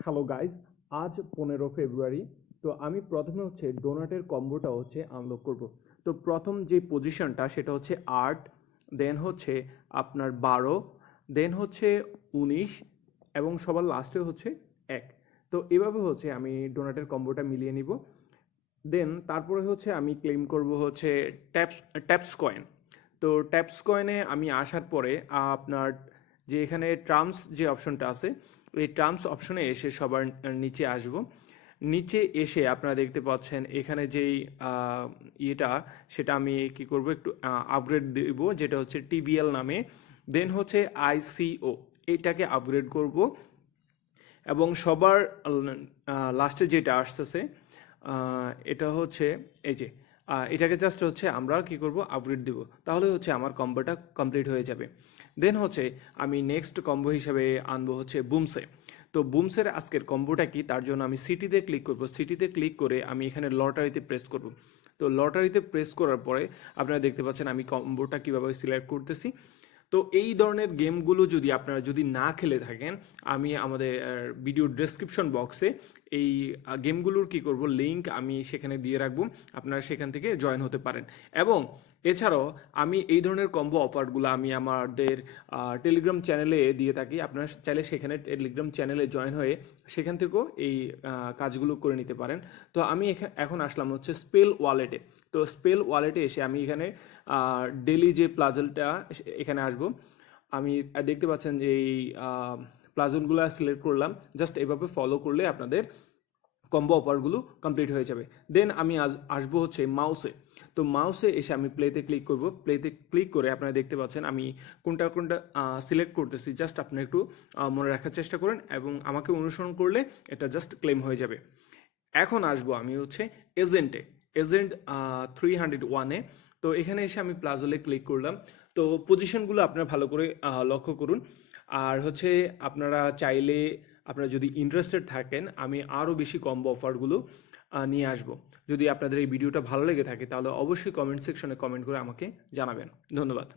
Hello guys, আজ 15 ফেব্রুয়ারি। তো আমি প্রথমে ডোনাটের কম্বোটা আনলক করব। তো প্রথম যে পজিশনটা সেটা 8, দেন আপনার 12, দেন 19 এবং সবার লাস্টে 1। তো এভাবে আমি ডোনাটের কম্বোটা মিলিয়ে নিব। দেন তারপরে আমি ক্লেম করব ট্যাপস ট্যাপস কয়েন। তো ট্যাপস কয়েনে আমি আসার পরে আপনার যে এখানে ট্রাম্পস যে অপশনটা আছে, এই ট্রাম্পস অপশনে এসে সবার নিচে আসব। নিচে এসে আপনারা দেখতে পাচ্ছেন এখানে যেই ইয়েটা, সেটা আমি কি করব, একটু আপগ্রেড দেব, যেটা টিবিএল নামে। দেন আইসিও, এইটাকে আপগ্রেড করব। এবং সবার লাস্টে যেটা আসতেছে এটা এই যে এটাকে জাস্ট আমরা কি করব, আপগ্রেড দিব। তাহলে আমার কম্বোটা কমপ্লিট হয়ে যাবে। দেন আমি নেক্সট কম্বো হিসেবে আনবো বুমসে। তো বুমসের আজকের কম্বোটা কি, তার জন্য আমি সিটিতে ক্লিক করব। সিটিতে ক্লিক করে আমি এখানে লটারিতে প্রেস করব। তো লটারিতে প্রেস করার পরে আপনারা দেখতে পাচ্ছেন আমি কম্বোটা কীভাবে সিলেক্ট করতেছি। তো এই ধরনের গেমগুলো যদি আপনারা না খেলে থাকেন, আমি আমাদের ভিডিও ডেসক্রিপশন বক্সে এই গেমগুলোর কি করব, লিঙ্ক আমি সেখানে দিয়ে রাখবো। আপনারা সেখান থেকে জয়েন হতে পারেন। এবং এছাড়াও আমি এই ধরনের কম্বো অফারগুলো আমি আমাদের টেলিগ্রাম চ্যানেলে দিয়ে থাকি। আপনারা চাইলে সেখানে টেলিগ্রাম চ্যানেলে জয়েন হয়ে সেখান থেকেও এই কাজগুলো করে নিতে পারেন। তো আমি এখন আসলাম স্পেল ওয়ালেটে। তো স্পেল ওয়ালেটে এসে আমি এখানে ডেলি যে প্লাজলটা এখানে আসবো। আমি দেখতে পাচ্ছেন যে এই প্লাজনগুলো সিলেক্ট করলাম। জাস্ট এভাবে ফলো করলে আপনাদের কম্বো অফারগুলো কমপ্লিট হয়ে যাবে। দেন আমি আসবো মাউসে। তো মাউসে এসে আমি প্লেতে ক্লিক করব। প্লেতে ক্লিক করে আপনারা দেখতে পাচ্ছেন আমি কোনটা কোনটা সিলেক্ট করতেছি। জাস্ট আপনি একটু মনে রাখার চেষ্টা করেন এবং আমাকে অনুসরণ করলে এটা জাস্ট ক্লেম হয়ে যাবে। এখন আসবো আমি এজেন্টে। এজেন্ট 301-এ। তো এখানে এসে আমি প্লাজলে ক্লিক করলাম। তো পজিশনগুলো আপনারা ভালো করে লক্ষ্য করুন। আর আপনারা চাইলে, আপনারা যদি ইন্টারেস্টেড থাকেন, আমি আরও বেশি কম্বো অফারগুলো নিয়ে আসব। যদি আপনাদের এই ভিডিওটা ভালো লেগে থাকে তাহলে অবশ্যই কমেন্ট সেকশনে কমেন্ট করে আমাকে জানাবেন। ধন্যবাদ।